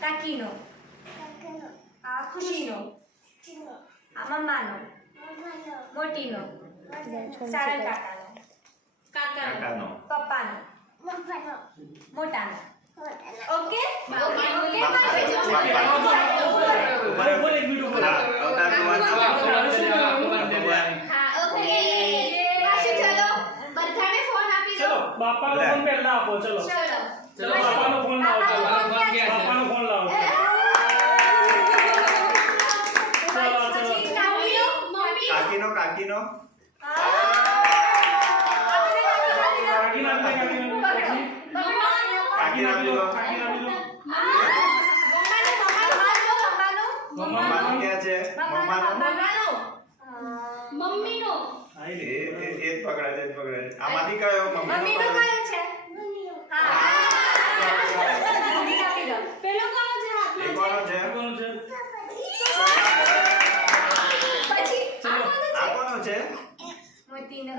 કાકીનો આ ખુશીનો આ મમ્માનો મોટીનો સારા કાકાનો પપ્પાનો મોટાનો ઓકે ઓકે ઓકે હા ઓકે કાશી ચલો બધાને ફોન આપી દો બાપાનો ફોન પહેલા આપો ચલો ચલો બાપાનો ફોન લાવો બાપાનો ફોન લાવો કાકીનો કાકીનો મમ્માનો ક્યાં છે મમ્માનો મમ્મીનો આઈ રે એ પકડા છે આમાંથી કયો મમ્મીનો કયો છે હા પેલો કોનો છે એ હાથમાં કોનો છે પછી આ કોનો છે મોતીનો